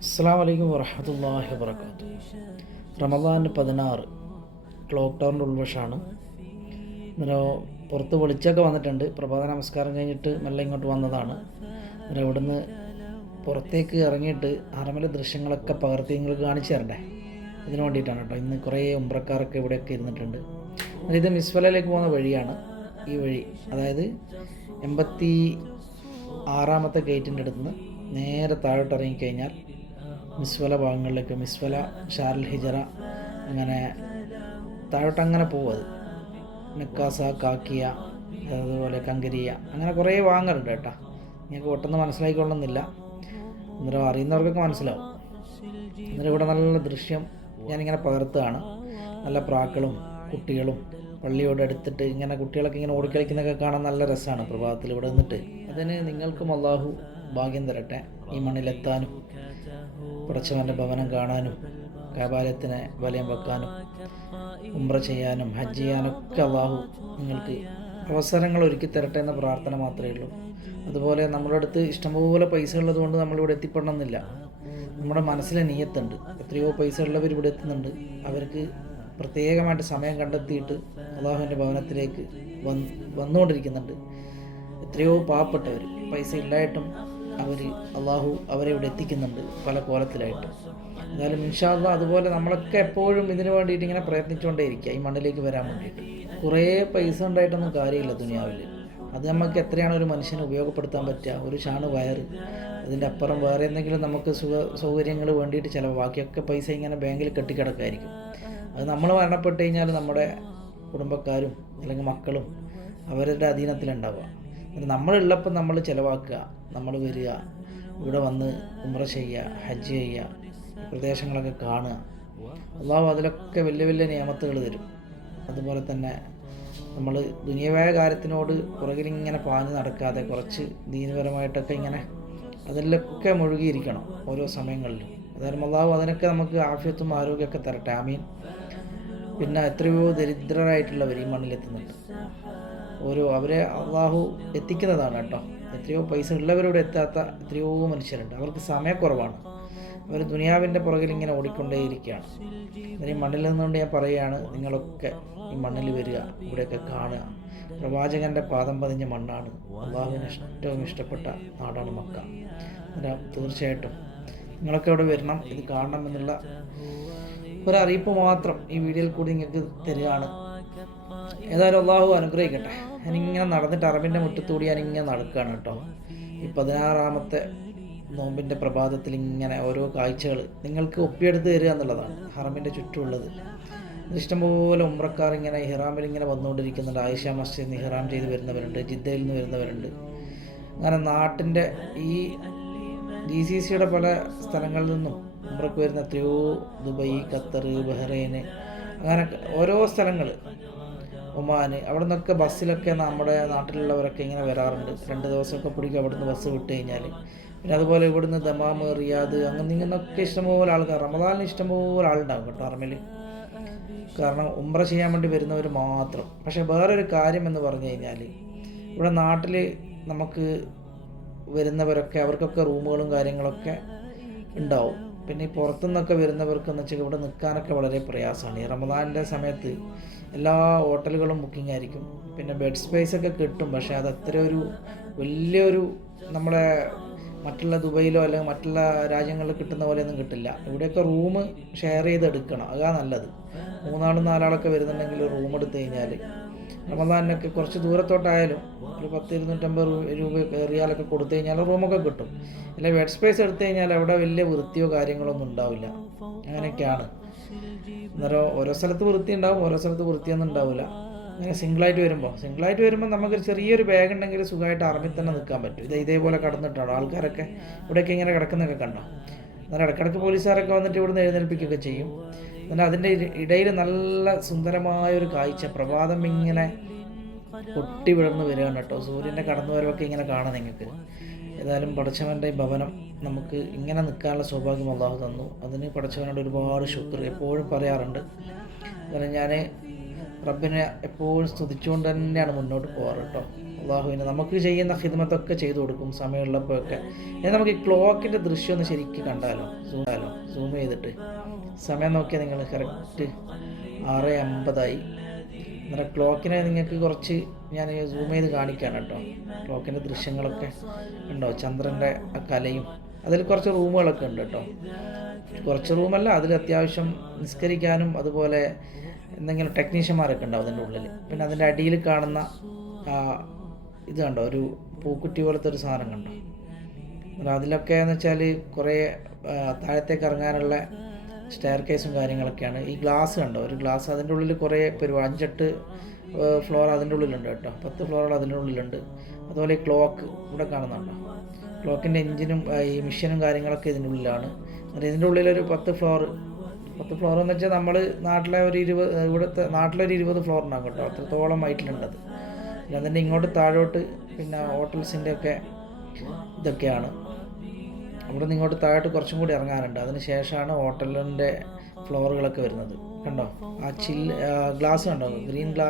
അസ്സാം വലൈക്കും വറഹമത്തല്ലാഹി വാബർക്കാത്തു റമദാൻ പതിനാറ് ക്ലോക്ക് ടവറിന്റെ ഉൾവശമാണ്. ഇന്നലെ പുറത്ത് വെളിച്ചൊക്കെ വന്നിട്ടുണ്ട്. പ്രഭാത നമസ്കാരം കഴിഞ്ഞിട്ട് മെല്ലെ ഇങ്ങോട്ട് വന്നതാണ്. ഇന്നലെ ഇവിടുന്ന് പുറത്തേക്ക് ഇറങ്ങിയിട്ട് അറമല ദൃശ്യങ്ങളൊക്കെ പകർത്തി നിങ്ങൾക്ക് കാണിച്ചു തരണ്ടേ? ഇതിനു വേണ്ടിയിട്ടാണ് കേട്ടോ. ഇന്ന് കുറേ ഉമ്പ്രക്കാരൊക്കെ ഇവിടെയൊക്കെ ഇരുന്നിട്ടുണ്ട്. ഇത് മിസ്വലയിലേക്ക് പോകുന്ന വഴിയാണ്. ഈ വഴി അതായത് എൺപത്തി ആറാമത്തെ ഗേറ്റിന്റെ അടുത്ത് നിന്ന് നേരെ താഴോട്ട് ഇറങ്ങിക്കഴിഞ്ഞാൽ മിസ്വല ഭാഗങ്ങളിലേക്ക് മിസ്വല ഷാർൽ ഹിജറ അങ്ങനെ താഴോട്ട് അങ്ങനെ പോകും നെക്കാസ കാക്കിയ അതുപോലെ കങ്കരിയ അങ്ങനെ കുറേ വാങ്ങലുണ്ട് കേട്ടോ. നിങ്ങൾക്ക് പെട്ടെന്ന് മനസ്സിലായിക്കൊള്ളുന്നില്ല. അന്നേരം അറിയുന്നവർക്കൊക്കെ മനസ്സിലാവും. അന്നേരം ഇവിടെ നല്ല ദൃശ്യം ഞാനിങ്ങനെ പകർത്തുകയാണ്. നല്ല പ്രാക്കളും കുട്ടികളും പള്ളിയോട് അടുത്തിട്ട് ഇങ്ങനെ കുട്ടികളൊക്കെ ഇങ്ങനെ ഓടിക്കളിക്കുന്നതൊക്കെ കാണാൻ നല്ല രസമാണ് പ്രഭാതത്തിൽ ഇവിടെ നിന്നിട്ട്. അതിന് നിങ്ങൾക്കും അള്ളാഹു ഭാഗ്യം തരട്ടെ. ഈ മണ്ണിലെത്താനും. പടച്ചവന്റെ ഭവനം കാണാനും കപാലത്തിന് വലയം വെക്കാനും ഉംറ ചെയ്യാനും ഹജ്ജ് ചെയ്യാനൊക്കെ അള്ളാഹു നിങ്ങൾക്ക് അവസരങ്ങൾ ഒരുക്കി തരട്ടെ എന്ന പ്രാർത്ഥന മാത്രമേ ഉള്ളൂ. അതുപോലെ നമ്മുടെ അടുത്ത് ഇഷ്ടംപോലെ പൈസ ഉള്ളത് കൊണ്ട് നമ്മളിവിടെ എത്തിപ്പെടണമെന്നില്ല. നമ്മുടെ മനസ്സിലെ നീയത്തുണ്ട്. എത്രയോ പൈസ ഉള്ളവർ ഇവിടെ എത്തുന്നുണ്ട്. അവർക്ക് പ്രത്യേകമായിട്ട് സമയം കണ്ടെത്തിയിട്ട് അള്ളാഹുവിന്റെ ഭവനത്തിലേക്ക് വന്ന് വന്നുകൊണ്ടിരിക്കുന്നുണ്ട്. എത്രയോ പാവപ്പെട്ടവർ. പൈസ ഇല്ലായിട്ടും അവർ അള്ളാഹു അവരെ ഇവിടെ എത്തിക്കുന്നുണ്ട് പല കോലത്തിലായിട്ട്. എന്നാലും ഇൻഷാല്ല അതുപോലെ നമ്മളൊക്കെ എപ്പോഴും ഇതിനു വേണ്ടിയിട്ട് ഇങ്ങനെ പ്രയത്നിച്ചുകൊണ്ടേ ഇരിക്കുക ഈ മണ്ണിലേക്ക് വരാൻ വേണ്ടിയിട്ട്. കുറേ പൈസ ഉണ്ടായിട്ടൊന്നും കാര്യമില്ല ദുനിയാവിൽ അത് നമുക്ക് എത്രയാണ് ഒരു മനുഷ്യന് ഉപയോഗപ്പെടുത്താൻ പറ്റുക ഒരു ഷാണ് വയറ്. അതിന്റെ അപ്പുറം വേറെ എന്തെങ്കിലും നമുക്ക് സുഖ സൗകര്യങ്ങൾ വേണ്ടിയിട്ട് ചിലവ് ബാക്കിയൊക്കെ പൈസ ഇങ്ങനെ ബാങ്കിൽ കെട്ടിക്കിടക്കായിരിക്കും. അത് നമ്മൾ മരണപ്പെട്ട് കഴിഞ്ഞാൽ നമ്മുടെ കുടുംബക്കാരും അല്ലെങ്കിൽ മക്കളും അവരുടെ അധീനത്തിലുണ്ടാവുക. നമ്മളുള്ളപ്പോൾ നമ്മൾ ചിലവാക്കുക നമ്മൾ വരിക ഇവിടെ വന്ന് ഉമ്ര ചെയ്യുക ഹജ്ജ് ചെയ്യുക പ്രദേശങ്ങളൊക്കെ കാണുക. അള്ളാഹു അതിലൊക്കെ വലിയ വലിയ നിയമത്തുകൾ തരും. അതുപോലെ തന്നെ നമ്മൾ ദുനിയവായ കാര്യത്തിനോട് പുറകിലിങ്ങനെ പാഞ്ഞു നടക്കാതെ കുറച്ച് ദീനപരമായിട്ടൊക്കെ ഇങ്ങനെ അതിലൊക്കെ മുഴുകിയിരിക്കണം ഓരോ സമയങ്ങളിലും. അതായത് അള്ളാഹു അതിനൊക്കെ നമുക്ക് ആഫ്യത്തും ആരോഗ്യമൊക്കെ തരട്ടെ. ആമീൻ. പിന്നെ എത്രയോ ദരിദ്രരായിട്ടുള്ളവർ ഈ മണ്ണിലെത്തുന്നുണ്ട്. ഓരോ അവരെ അള്ളാഹു എത്തിക്കുന്നതാണ് കേട്ടോ. എത്രയോ പൈസ ഉള്ളവരോട് എത്താത്ത എത്രയോ മനുഷ്യരുണ്ട്. അവർക്ക് സമയക്കുറവാണ് അവർ ദുനിയാവിന്റെ പുറകിൽ ഇങ്ങനെ ഓടിക്കൊണ്ടേയിരിക്കുകയാണ്. അതിന് മണ്ണിൽ നിന്നുകൊണ്ട് ഞാൻ പറയുകയാണ് നിങ്ങളൊക്കെ ഈ മണ്ണിൽ വരിക ഇവിടെയൊക്കെ കാണുക. പ്രവാചകന്റെ പാദം പതിഞ്ഞ മണ്ണാണ്. അള്ളാഹുവിന് ഏറ്റവും ഇഷ്ടപ്പെട്ട നാടാണ് മക്ക. തീർച്ചയായിട്ടും നിങ്ങളൊക്കെ ഇവിടെ വരണം ഇത് കാണണം എന്നുള്ള ഒരറിയിപ്പ് മാത്രം ഈ വീഡിയോയിൽ കൂടി നിങ്ങൾക്ക് തരികയാണ്. ഏതായാലും അള്ളാഹു അനുഗ്രഹിക്കട്ടെ. ഞാനിങ്ങനെ നടന്നിട്ട് അറബിന്റെ മുറ്റത്തൂടി ഞാനിങ്ങനെ നടക്കുകയാണ് കേട്ടോ. ഈ പതിനാറാമത്തെ നോമ്പിന്റെ പ്രഭാതത്തിൽ ഇങ്ങനെ ഓരോ കാഴ്ചകൾ നിങ്ങൾക്ക് ഒപ്പിയെടുത്ത് തരിക എന്നുള്ളതാണ്. ഹറമിന്റെ ചുറ്റുമുള്ളത്. ഇഷ്ടംപോലെ ഉമ്രക്കാർ ഇങ്ങനെ ഹിറാമിൽ ഇങ്ങനെ വന്നുകൊണ്ടിരിക്കുന്നുണ്ട്. ആയിഷ മസ്ജിദ് നിന്ന് ഹിറാം ചെയ്ത് വരുന്നവരുണ്ട് ജിദ്ദയിൽ നിന്ന് വരുന്നവരുണ്ട്. അങ്ങനെ നാട്ടിന്റെ ഈ ജി സി സിയുടെ പല സ്ഥലങ്ങളിൽ നിന്നും ഉമ്രക്ക് വരുന്ന എത്രയോ ദുബൈ ഖത്തർ ബഹ്റൈൻ അങ്ങനെ ഓരോ സ്ഥലങ്ങൾ ഒമാന്. അവിടെ നിന്നൊക്കെ ബസ്സിലൊക്കെ നമ്മുടെ നാട്ടിലുള്ളവരൊക്കെ ഇങ്ങനെ വരാറുണ്ട്. രണ്ട് ദിവസമൊക്കെ പിടിക്കും അവിടുന്ന് ബസ് വിട്ട് കഴിഞ്ഞാൽ പിന്നെ അതുപോലെ ഇവിടുന്ന് ദമാമ് റിയാദ് അങ്ങനെ ഇങ്ങനൊക്കെ ഇഷ്ടംപോലെ ആൾക്കാർ. റമദാനിന് ഇഷ്ടംപോലെ ആളുണ്ടാവും കേട്ടോ അറമിൽ കാരണം ഉമ്ര ചെയ്യാൻ വേണ്ടി വരുന്നവർ മാത്രം. പക്ഷേ വേറൊരു കാര്യം എന്ന് പറഞ്ഞു കഴിഞ്ഞാൽ ഇവിടെ നാട്ടിൽ നമുക്ക് വരുന്നവരൊക്കെ അവർക്കൊക്കെ റൂമുകളും കാര്യങ്ങളൊക്കെ ഉണ്ടാവും. പിന്നെ ഈ പുറത്തുനിന്നൊക്കെ വരുന്നവർക്ക് എന്ന് വെച്ചാൽ ഇവിടെ നിൽക്കാനൊക്കെ വളരെ പ്രയാസമാണ്. ഈ റമദാനിന്റെ സമയത്ത് എല്ലാ ഹോട്ടലുകളും ബുക്കിംഗ് ആയിരിക്കും. പിന്നെ ബെഡ് സ്പേസ് ഒക്കെ കിട്ടും. പക്ഷേ അത് അത്ര ഒരു വലിയൊരു നമ്മുടെ മറ്റുള്ള ദുബൈയിലോ അല്ലെങ്കിൽ മറ്റുള്ള രാജ്യങ്ങളിൽ കിട്ടുന്ന പോലെയൊന്നും കിട്ടില്ല. ഇവിടെയൊക്കെ റൂം ഷെയർ ചെയ്ത് എടുക്കണം അതാണ് നല്ലത്. മൂന്നാളും നാലാളൊക്കെ വരുന്നുണ്ടെങ്കിൽ റൂം എടുത്തു കഴിഞ്ഞാൽ റമദാനൊക്കെ കുറച്ച് ദൂരത്തോട്ടായാലും ഒരു പത്ത് ഇരുന്നൂറ്റമ്പത് രൂപ കയറിയാലൊക്കെ കൊടുത്തു കഴിഞ്ഞാൽ റൂമൊക്കെ കിട്ടും. അല്ലെ ബെഡ് സ്പേസ് എടുത്തു കഴിഞ്ഞാൽ അവിടെ വലിയ വൃത്തിയോ കാര്യങ്ങളൊന്നും ഉണ്ടാവില്ല. അങ്ങനെയൊക്കെയാണ്. അന്നേരം ഓരോ സ്ഥലത്ത് വൃത്തി ഉണ്ടാവും ഓരോ സ്ഥലത്ത് വൃത്തിയൊന്നും ഉണ്ടാവില്ല. അങ്ങനെ സിംഗിളായിട്ട് വരുമ്പോൾ സിംഗിളായിട്ട് വരുമ്പോൾ നമുക്കൊരു ചെറിയൊരു ബാഗ് ഉണ്ടെങ്കിൽ സുഖമായിട്ട് അറബിൽ തന്നെ നിൽക്കാൻ പറ്റും. ഇത് ഇതേപോലെ കടന്നിട്ടാണ്. ആൾക്കാരൊക്കെ ഇവിടെയൊക്കെ ഇങ്ങനെ കിടക്കുന്നൊക്കെ കണ്ടോ? അന്നേരം ഇടയ്ക്കിടയ്ക്ക് പോലീസുകാരൊക്കെ വന്നിട്ട് ഇവിടുന്ന് എഴുന്നേൽപ്പിക്കുകയൊക്കെ ചെയ്യും. എന്നാൽ അതിന്റെ ഇടയിൽ നല്ല സുന്ദരമായൊരു കാഴ്ച പ്രഭാതം ഇങ്ങനെ പൊട്ടി വിടർന്ന് വരികയാണ് കേട്ടോ. സൂര്യന്റെ കടന്നു വരവൊക്കെ ഇങ്ങനെ കാണാം നിങ്ങൾക്ക്. ഏതായാലും പടച്ചവന്റെ ഭവനം നമുക്ക് ഇങ്ങനെ നിൽക്കാനുള്ള സൗഭാഗ്യം അള്ളാഹു തന്നു. അതിന് പടച്ചവനോട് ഒരുപാട് ശുക്ർ. എപ്പോഴും പറയാറുണ്ട്. കാരണം ഞാൻ റബ്ബിനെ എപ്പോഴും സ്തുതിച്ചുകൊണ്ട് തന്നെയാണ് മുന്നോട്ട് പോകാറ് കേട്ടോ. അള്ളാഹുവിന് നമുക്ക് ചെയ്യുന്ന ഹിദ്മത്തൊക്കെ ചെയ്തു കൊടുക്കും സമയമുള്ളപ്പോഴൊക്കെ. ഇനി നമുക്ക് ഈ ക്ലോക്കിന്റെ ദൃശ്യം ഒന്ന് ശരിക്കും കണ്ടാലോ? സൂം ആലോ സൂം ചെയ്തിട്ട്. സമയം നോക്കിയാൽ നിങ്ങൾ കറക്റ്റ് ആറ് അമ്പതായി. അന്നേരം ക്ലോക്കിനെ നിങ്ങൾക്ക് കുറച്ച് ഞാൻ സൂം ചെയ്ത് കാണിക്കാണ് കേട്ടോ. ക്ലോക്കിന്റെ ദൃശ്യങ്ങളൊക്കെ ഉണ്ടോ? ചന്ദ്രന്റെ ആ കലയും അതിൽ കുറച്ച് റൂമുകളൊക്കെ ഉണ്ട് കേട്ടോ. കുറച്ച് റൂമല്ല അതിൽ അത്യാവശ്യം നിസ്കരിക്കാനും അതുപോലെ എന്തെങ്കിലും ടെക്നീഷ്യന്മാരൊക്കെ ഉണ്ടാവും അതിന്റെ ഉള്ളിൽ. പിന്നെ അതിന്റെ അടിയിൽ കാണുന്ന ഇത് കണ്ടോ? ഒരു പൂക്കുട്ടി പോലത്തെ ഒരു സാധനം കണ്ടോ? അതിലൊക്കെ എന്ന് വെച്ചാൽ കുറേ താഴത്തേക്ക് ഇറങ്ങാനുള്ള സ്റ്റെയർ കേസും കാര്യങ്ങളൊക്കെയാണ്. ഈ ഗ്ലാസ് കണ്ടോ? ഒരു ഗ്ലാസ് അതിന്റെ ഉള്ളിൽ കുറേ പേര് അഞ്ചെട്ട് ഫ്ലോർ അതിന്റെ ഉള്ളിലുണ്ട് കേട്ടോ. പത്ത് ഫ്ലോറുകൾ അതിന്റെ ഉള്ളിലുണ്ട്. അതുപോലെ ഈ ക്ലോക്ക് ഇവിടെ കാണുന്നുണ്ടോ? ക്ലോക്കിന്റെ എഞ്ചിനും ഈ മിഷനും കാര്യങ്ങളൊക്കെ ഇതിന്റെ ഉള്ളിലാണ്. എന്നിട്ട് ഇതിന്റെ ഉള്ളിലൊരു പത്ത് ഫ്ലോർ പത്ത് ഫ്ലോർ എന്ന് വെച്ചാൽ നമ്മൾ നാട്ടിലെ ഒരു ഇരുപത് ഇവിടുത്തെ നാട്ടിലൊരു ഇരുപത് ഫ്ലോർ ഉണ്ടാകും കേട്ടോ അത്രത്തോളം ഹൈറ്റിലുണ്ടത് അല്ലാതെ ഇങ്ങോട്ട് താഴോട്ട് പിന്നെ ഹോട്ടൽസിന്റെ ഒക്കെ ഇതൊക്കെയാണ്. അവിടെ നിന്ന് ഇങ്ങോട്ട് താഴോട്ട് കുറച്ചും കൂടി ഇറങ്ങാനുണ്ട്. അതിന് ശേഷമാണ് ഹോട്ടലിന്റെ ഫ്ലോറുകളൊക്കെ വരുന്നത്. കണ്ടോ? ആ ചില്ല് ഗ്ലാസ് കണ്ടോ? ഗ്രീൻ ഗ്ലാ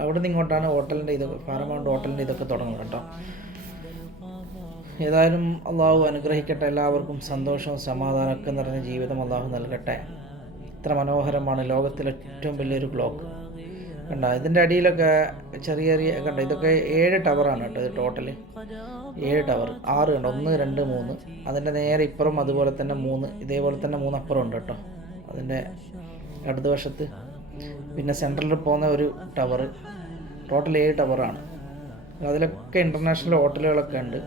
അവിടെ നിന്ന് ഹോട്ടലിന്റെ ഇതൊക്കെ ഫാരമൗണ്ട് ഹോട്ടലിന്റെ ഇതൊക്കെ തുടങ്ങുന്നത് കേട്ടോ. ഏതായാലും അള്ളാഹു അനുഗ്രഹിക്കട്ടെ. എല്ലാവർക്കും സന്തോഷവും സമാധാനമൊക്കെ നിറഞ്ഞ ജീവിതം അള്ളാഹു നൽകട്ടെ. ഇത്ര മനോഹരമാണ് ലോകത്തിലെ ഏറ്റവും വലിയൊരു ക്ലോക്ക് കണ്ട ഇതിന്റെ അടിയിലൊക്കെ ചെറിയ ചെറിയ കണ്ട ഇതൊക്കെ ഏഴ് ടവറാണ് കേട്ടോ ഇത് ടോട്ടൽ ഏഴ് ടവർ ആറ് കണ്ടോ ഒന്ന് രണ്ട് മൂന്ന്. അതിന്റെ നേരെ ഇപ്പുറം അതുപോലെ തന്നെ മൂന്ന് ഇതേപോലെ തന്നെ മൂന്ന് അപ്പുറം ഉണ്ട് കേട്ടോ. അതിന്റെ അടുത്ത വശത്ത് പിന്നെ സെൻട്രലിൽ പോകുന്ന ഒരു ടവർ ടോട്ടൽ ഏഴ് ടവറാണ് അതിലൊക്കെ ഇന്റർനാഷണൽ ഹോട്ടലുകളൊക്കെ ഉണ്ട്.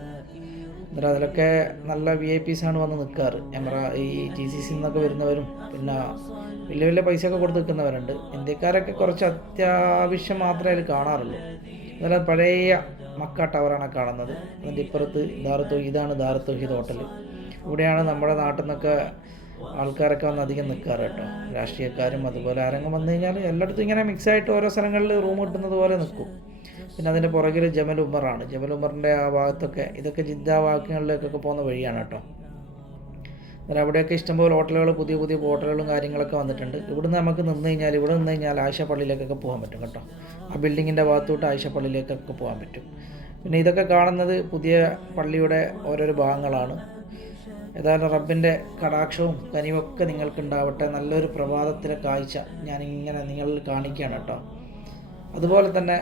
എന്നിട്ട് അതിലൊക്കെ നല്ല വി ഐ പീസാണ് വന്ന് നിൽക്കാറ് എമറ ഈ ജി സി സി നിന്നൊക്കെ വരുന്നവരും പിന്നെ വലിയ വലിയ പൈസ ഒക്കെ കൊടുത്ത് നിൽക്കുന്നവരുണ്ട് ഇന്ത്യക്കാരൊക്കെ കുറച്ച് അത്യാവശ്യം മാത്രമേ അതിൽ കാണാറുള്ളൂ. അതുപോലെ പഴയ മക്ക ടവറാണ് കാണുന്നത്. അതിന്റെ ഇപ്പുറത്ത് ദാറത്തോ ഇതാണ് ദാറത്തോ ഹിദ് ഹോട്ടൽ ഇവിടെയാണ് നമ്മുടെ നാട്ടിൽ നിന്നൊക്കെ ആൾക്കാരൊക്കെ വന്ന് അധികം നിൽക്കാറ് കേട്ടോ. രാഷ്ട്രീയക്കാരും അതുപോലെ ആരെങ്കിലും വന്നു കഴിഞ്ഞാൽ എല്ലായിടത്തും ഇങ്ങനെ മിക്സായിട്ട് ഓരോ സ്ഥലങ്ങളിൽ റൂം കിട്ടുന്നത് പോലെ നിൽക്കും പിന്നെ അതിന്റെ പുറകിൽ ജമൽ ഉമറാണ്. ജമൽ ഉമറിന്റെ ആ ഭാഗത്തൊക്കെ ഇതൊക്കെ ജിദ്ദാവാക്യങ്ങളിലേക്കൊക്കെ പോകുന്ന വഴിയാണ് കേട്ടോ. അന്നേരം അവിടെയൊക്കെ ഇഷ്ടംപോലെ ഹോട്ടലുകൾ പുതിയ പുതിയ ഹോട്ടലുകളും കാര്യങ്ങളൊക്കെ വന്നിട്ടുണ്ട്. ഇവിടുന്ന് നമുക്ക് നിന്ന് കഴിഞ്ഞാൽ ഇവിടെ നിന്ന് കഴിഞ്ഞാൽ ആയിഷ പള്ളിയിലേക്കൊക്കെ പോകാൻ പറ്റും കേട്ടോ. ആ ബിൽഡിങ്ങിന്റെ ഭാഗത്തോട്ട് ആയിഷ പള്ളിയിലേക്കൊക്കെ പോകാൻ പറ്റും. പിന്നെ ഇതൊക്കെ കാണുന്നത് പുതിയ പള്ളിയുടെ ഓരോരോ ഭാഗങ്ങളാണ്. ഏതായാലും റബ്ബിന്റെ കടാക്ഷവും കനിവൊക്കെ നിങ്ങൾക്കുണ്ടാവട്ടെ. നല്ലൊരു പ്രഭാതത്തിലെ കാഴ്ച ഞാനിങ്ങനെ നിങ്ങളിൽ കാണിക്കുകയാണ് കേട്ടോ. അതുപോലെ തന്നെ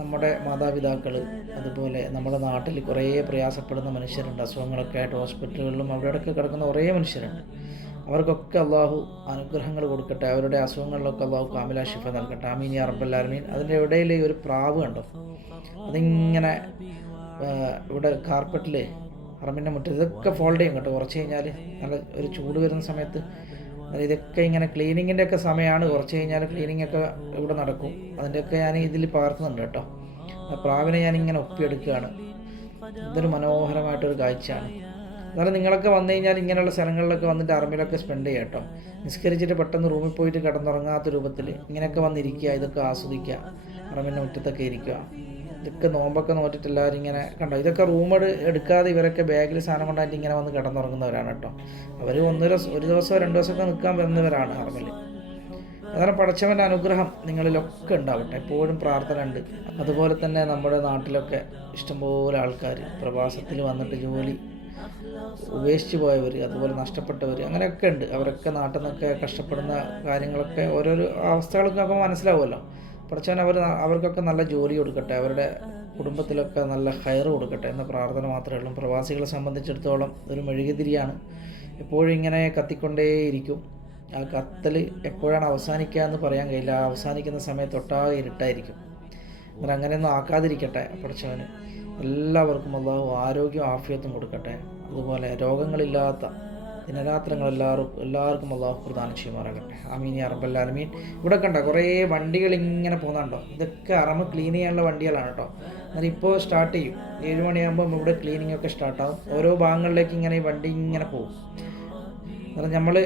നമ്മുടെ മാതാപിതാക്കൾ അതുപോലെ നമ്മുടെ നാട്ടിൽ കുറേ പ്രയാസപ്പെടുന്ന മനുഷ്യരുണ്ട്. അസുഖങ്ങളൊക്കെ ആയിട്ട് ഹോസ്പിറ്റലുകളിലും അവിടെയൊക്കെ കിടക്കുന്ന കുറേ മനുഷ്യരുണ്ട്. അവർക്കൊക്കെ അള്ളാഹു അനുഗ്രഹങ്ങൾ കൊടുക്കട്ടെ. അവരുടെ അസുഖങ്ങളിലൊക്കെ അള്ളാഹു കാമില ഷിഫ നൽകട്ടെ. ആമീൻ അറബല്ലാർമീൻ അതിന്റെ ഇടയിൽ ഒരു പ്രാവ് കണ്ടോ? അതിങ്ങനെ ഇവിടെ കാർപ്പറ്റിൽ അറമ്പിന്റെ മുറ്റത്ത് ഇതൊക്കെ ഫോൾഡ് ചെയ്യും കേട്ടോ. കുറച്ച് കഴിഞ്ഞാൽ നല്ല ഒരു ചൂട് വരുന്ന സമയത്ത് ഇതൊക്കെ ഇങ്ങനെ ക്ലീനിങ്ങിന്റെ ഒക്കെ സമയമാണ് കുറച്ച് കഴിഞ്ഞാൽ ക്ലീനിങ് ഒക്കെ ഇവിടെ നടക്കും. അതിന്റെയൊക്കെ ഞാൻ ഇതിൽ പകർത്തുന്നുണ്ട് കേട്ടോ. ആ പ്രാവിനെ ഞാൻ ഇങ്ങനെ ഒപ്പിയെടുക്കുകയാണ്. ഇതൊരു മനോഹരമായിട്ടൊരു കാഴ്ചയാണ്. എന്നാലും നിങ്ങളൊക്കെ വന്നു കഴിഞ്ഞാൽ ഇങ്ങനെയുള്ള സ്ഥലങ്ങളിലൊക്കെ വന്നിട്ട് അറമിലൊക്കെ സ്പെൻഡ് ചെയ്യുക കേട്ടോ. നിസ്കരിച്ചിട്ട് പെട്ടെന്ന് റൂമിൽ പോയിട്ട് കിടന്നുറങ്ങാത്ത രൂപത്തിൽ ഇങ്ങനെയൊക്കെ വന്നിരിക്കുക ഇതൊക്കെ ആസ്വദിക്കുക. അറമിന്റെ മുറ്റത്തൊക്കെ ഇരിക്കുക. ഇതൊക്കെ നോമ്പൊക്കെ നോറ്റിട്ട് എല്ലാവരും ഇങ്ങനെ കണ്ടോ? ഇതൊക്കെ റൂം എടുക്കാതെ ഇവരൊക്കെ ബാഗിൽ സാധനം കൊണ്ടായിട്ട് ഇങ്ങനെ വന്ന് കിടന്നുറങ്ങുന്നവരാണ് കേട്ടോ. അവർ ഒന്ന് ദിവസം ഒരു ദിവസമോ രണ്ട് ദിവസമൊക്കെ നിൽക്കാൻ വരുന്നവരാണ് അറിവിൽ അതാണ് പടച്ചവന്റെ അനുഗ്രഹം നിങ്ങളിലൊക്കെ ഉണ്ടാവട്ടെ. എപ്പോഴും പ്രാർത്ഥന ഉണ്ട്. അതുപോലെ തന്നെ നമ്മുടെ നാട്ടിലൊക്കെ ഇഷ്ടംപോലെ ആൾക്കാർ പ്രവാസത്തിൽ വന്നിട്ട് ജോലി ഉപേക്ഷിച്ച് പോയവർ അതുപോലെ നഷ്ടപ്പെട്ടവർ അങ്ങനെയൊക്കെ ഉണ്ട്. അവരൊക്കെ നാട്ടിൽ നിന്നൊക്കെ കഷ്ടപ്പെടുന്ന കാര്യങ്ങളൊക്കെ ഓരോരോ അവസ്ഥകൾക്കൊക്കെ മനസ്സിലാവുമല്ലോ. പഠിച്ചവൻ അവർ അവർക്കൊക്കെ നല്ല ജോലി കൊടുക്കട്ടെ അവരുടെ കുടുംബത്തിലൊക്കെ നല്ല ഹയർ കൊടുക്കട്ടെ എന്ന പ്രാർത്ഥന മാത്രമേ ഉള്ളൂ. പ്രവാസികളെ സംബന്ധിച്ചിടത്തോളം ഒരു മെഴുകുതിരിയാണ്. എപ്പോഴും ഇങ്ങനെ കത്തിക്കൊണ്ടേയിരിക്കും. ആ കത്തൽ എപ്പോഴാണ് അവസാനിക്കുക എന്ന് പറയാൻ കഴിയില്ല. ആ അവസാനിക്കുന്ന സമയത്ത് ഒട്ടാകെ ഇരുട്ടായിരിക്കും. എന്നാൽ അങ്ങനെയൊന്നും ആക്കാതിരിക്കട്ടെ പഠിച്ചവന്. എല്ലാവർക്കും അള്ളാഹു ആരോഗ്യം ആഫിയത്തും കൊടുക്കട്ടെ. അതുപോലെ രോഗങ്ങളില്ലാത്ത ദിനരാത്രങ്ങൾ എല്ലാവർക്കും എല്ലാവർക്കും അള്ളാഹു പ്രധാനം ചെയ്യുമാറാകട്ടെ. അമീൻ അറബല്ലാലമീൻ ഇവിടെ കണ്ട കുറേ വണ്ടികൾ ഇങ്ങനെ പോകുന്നുണ്ടോ? ഇതൊക്കെ അറമ ക്ലീൻ ചെയ്യാനുള്ള വണ്ടികളാണ് കേട്ടോ. എന്നാൽ ഇപ്പോൾ സ്റ്റാർട്ട് ചെയ്യും. ഏഴ് മണിയാകുമ്പോൾ ഇവിടെ ക്ലീനിങ് ഒക്കെ സ്റ്റാർട്ടാകും ഓരോ ഭാഗങ്ങളിലേക്ക് ഇങ്ങനെ ഈ വണ്ടി ഇങ്ങനെ പോകും. എന്നാൽ നമ്മൾ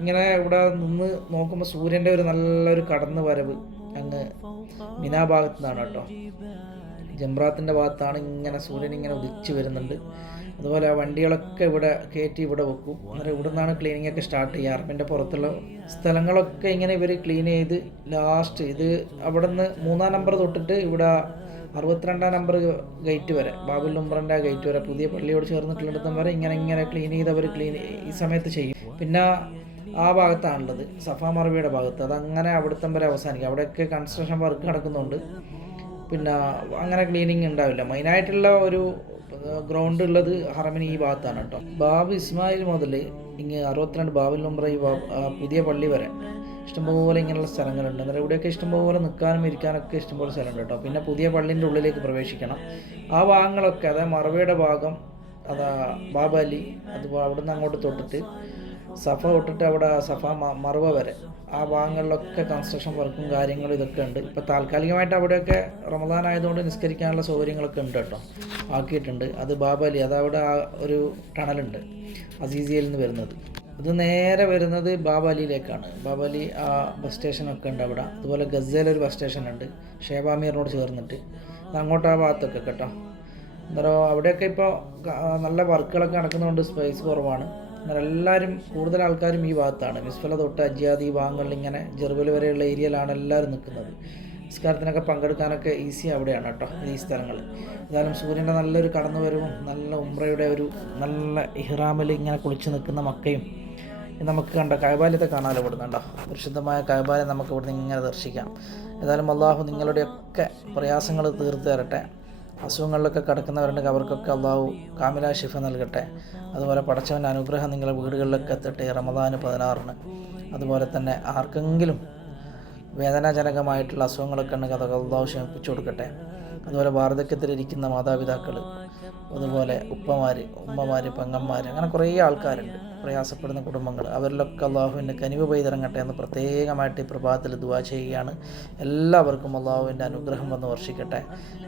ഇങ്ങനെ ഇവിടെ നിന്ന് നോക്കുമ്പോൾ സൂര്യന്റെ ഒരു നല്ലൊരു കടന്നു വരവ് അങ്ങ് മിനാ ഭാഗത്തു നിന്നാണ് കേട്ടോ. ജംറാത്തിന്റെ ഭാഗത്താണ് ഇങ്ങനെ സൂര്യൻ ഇങ്ങനെ ഉദിച്ച് വരുന്നുണ്ട്. അതുപോലെ ആ വണ്ടികളൊക്കെ ഇവിടെ കയറ്റി ഇവിടെ വെക്കും. അന്നേരം ഇവിടെ നിന്നാണ് ക്ലീനിങ് ഒക്കെ സ്റ്റാർട്ട് ചെയ്യുക. അറബിന്റെ പുറത്തുള്ള സ്ഥലങ്ങളൊക്കെ ഇങ്ങനെ ഇവർ ക്ലീൻ ചെയ്ത് ലാസ്റ്റ് ഇത് അവിടെ നിന്ന് മൂന്നാം നമ്പർ തൊട്ടിട്ട് ഇവിടെ അറുപത്തിരണ്ടാം നമ്പർ ഗേറ്റ് വരെ ബാബുൽ ഉംറന്റെ ഗേറ്റ് വരെ പുതിയ പള്ളിയോട് ചേർന്നിട്ടുള്ളിടത്തും വരെ ഇങ്ങനെ ഇങ്ങനെ ക്ലീൻ ചെയ്ത് അവർ ക്ലീൻ ഈ സമയത്ത് ചെയ്യും. പിന്നെ ആ ഭാഗത്താണുള്ളത്. സഫ മറവിയുടെ ഭാഗത്ത്. അതങ്ങനെ അവിടുത്തെ വരെ അവസാനിക്കും. അവിടെയൊക്കെ കൺസ്ട്രക്ഷൻ വർക്ക് നടക്കുന്നുണ്ട്. പിന്നെ അങ്ങനെ ക്ലീനിങ് ഉണ്ടാവില്ല. മെയിനായിട്ടുള്ള ഒരു ഗ്രൗണ്ട് ഉള്ളത് ഹറമിന് ഈ ഭാഗത്താണ് കേട്ടോ. ബാബ് ഇസ്മായിൽ മുതൽ ഇങ്ങ് അറുപത്തിരണ്ട് ബാബിൽ നമ്പർ ഈ പുതിയ പള്ളി വരെ. ഇഷ്ടംപോലെ ഇങ്ങനെയുള്ള സ്ഥലങ്ങളുണ്ട്. അന്നേരം ഇവിടെയൊക്കെ ഇഷ്ടംപോലെ നിൽക്കാനും ഇരിക്കാനൊക്കെ ഇഷ്ടംപോലെ സ്ഥലമുണ്ട് കേട്ടോ. പിന്നെ പുതിയ പള്ളിന്റെ ഉള്ളിലേക്ക് പ്രവേശിക്കണം. ആ ഭാഗങ്ങളൊക്കെ അതായത് മറവയുടെ ഭാഗം അതാ ബാബാലി അത് അവിടുന്ന് അങ്ങോട്ട് തൊട്ടിട്ട് സഫ തൊട്ടിട്ട് അവിടെ സഫ മറുവ വരെ. ആ ഭാഗങ്ങളിലൊക്കെ കൺസ്ട്രക്ഷൻ വർക്കും കാര്യങ്ങളും ഇതൊക്കെ ഉണ്ട്. ഇപ്പോൾ താൽക്കാലികമായിട്ട് അവിടെയൊക്കെ റമദാൻ ആയതുകൊണ്ട് നിസ്കരിക്കാനുള്ള സൗകര്യങ്ങളൊക്കെ ഉണ്ട് കേട്ടോ. ആക്കിയിട്ടുണ്ട്. അത് ബാബലി അതവിടെ ആ ഒരു ടണലുണ്ട് അസീസിയയിൽ നിന്ന് വരുന്നത്. അത് നേരെ വരുന്നത് ബാബാലിയിലേക്കാണ് ബാബാലി ആ ബസ് സ്റ്റേഷനൊക്കെ ഉണ്ട് അവിടെ. അതുപോലെ ഗസയിലൊരു ബസ് സ്റ്റേഷൻ ഉണ്ട്. ഷേബാമീറിനോട് ചേർന്നിട്ട്. അത് അങ്ങോട്ട് ആ ഭാഗത്തൊക്കെ കേട്ടോ. അന്നേരം അവിടെയൊക്കെ ഇപ്പോൾ നല്ല വർക്കുകളൊക്കെ നടക്കുന്നതുകൊണ്ട് സ്പേസ് കുറവാണ്. അന്നേരം എല്ലാവരും കൂടുതൽ ആൾക്കാരും ഈ ഭാഗത്താണ്. മിസ്ഫല തൊട്ട് അജ്യാദി ഈ ഭാഗങ്ങളിൽ ഇങ്ങനെ ജെറുബൽ വരെയുള്ള ഏരിയയിലാണ് എല്ലാവരും നിൽക്കുന്നത്. നിസ്കാരത്തിനൊക്കെ പങ്കെടുക്കാനൊക്കെ ഈസി അവിടെയാണ് കേട്ടോ ഈ സ്ഥലങ്ങൾ. എന്തായാലും സൂര്യന്റെ നല്ലൊരു കടന്നു വരവും നല്ല ഉമ്രയുടെ ഒരു നല്ല ഇഹ്റാമിൽ ഇങ്ങനെ കുളിച്ച് നിൽക്കുന്ന മക്കയും നമുക്ക് കണ്ട കൈബാല്യത്തെ കാണാലോ ഇവിടുന്നുണ്ടോ? പരിശുദ്ധമായ കൈബാല്യം നമുക്ക് ഇവിടുന്ന് ഇങ്ങനെ ദർശിക്കാം. ഏതായാലും അള്ളാഹു നിങ്ങളുടെയൊക്കെ പ്രയാസങ്ങൾ തീർത്ത് തരട്ടെ. അസുഖങ്ങളിലൊക്കെ കിടക്കുന്നവരുണ്ടെങ്കിൽ അവർക്കൊക്കെ അള്ളാഹു കാമില ഷിഫ നൽകട്ടെ. അതുപോലെ പടച്ചവന്റെ അനുഗ്രഹം നിങ്ങളുടെ വീടുകളിലൊക്കെ എത്തട്ടെ. റമദാന് പതിനാറിന്. അതുപോലെ തന്നെ ആർക്കെങ്കിലും വേദനാജനകമായിട്ടുള്ള അസുഖങ്ങളൊക്കെ ഉണ്ടെങ്കിൽ അതൊക്കെ അള്ളാഹു ശമിപ്പിച്ചു കൊടുക്കട്ടെ. അതുപോലെ വാർദ്ധക്യത്തിലിരിക്കുന്ന മാതാപിതാക്കൾ അതുപോലെ ഉപ്പമാർ ഉമ്മമാർ പെങ്ങന്മാർ അങ്ങനെ കുറേ ആൾക്കാരുണ്ട് പ്രയാസപ്പെടുന്ന കുടുംബങ്ങൾ അവരിലൊക്കെ അള്ളാഹുവിന്റെ കനിവ് പെയ്തിറങ്ങട്ടെ എന്ന് പ്രത്യേകമായിട്ട് ഈ പ്രഭാതത്തിൽ ദുവാ ചെയ്യുകയാണ്. എല്ലാവർക്കും അള്ളാഹുവിന്റെ അനുഗ്രഹം വന്ന് വർഷിക്കട്ടെ.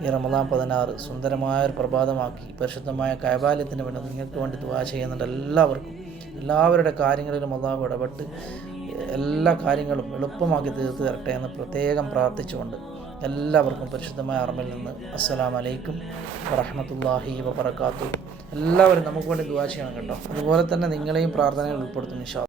ഈ റമദാൻ പതിനാറ് സുന്ദരമായ ഒരു പ്രഭാതമാക്കി പരിശുദ്ധമായ കൈബാല്യത്തിന് വേണ്ടി നിങ്ങൾക്ക് വേണ്ടി ദുവാ ചെയ്യുന്നുണ്ട് എല്ലാവർക്കും. എല്ലാവരുടെ കാര്യങ്ങളിലും അള്ളാഹു ഇടപെട്ട് എല്ലാ കാര്യങ്ങളും എളുപ്പമാക്കി തീർത്ത് തരട്ടെ എന്ന് പ്രത്യേകം പ്രാർത്ഥിച്ചുകൊണ്ട് എല്ലാവർക്കും പരിശുദ്ധമായ അറമിൽ നിന്ന് അസ്സലാം അലൈക്കും വറഹമത്തല്ലാഹി വബർക്കാത്തു എല്ലാവരും നമുക്ക് വേണ്ടി ദുവാ ചെയ്യണം കേട്ടോ. അതുപോലെ തന്നെ നിങ്ങളെയും പ്രാർത്ഥനകൾ ഉൾപ്പെടുത്തും ഇൻഷാ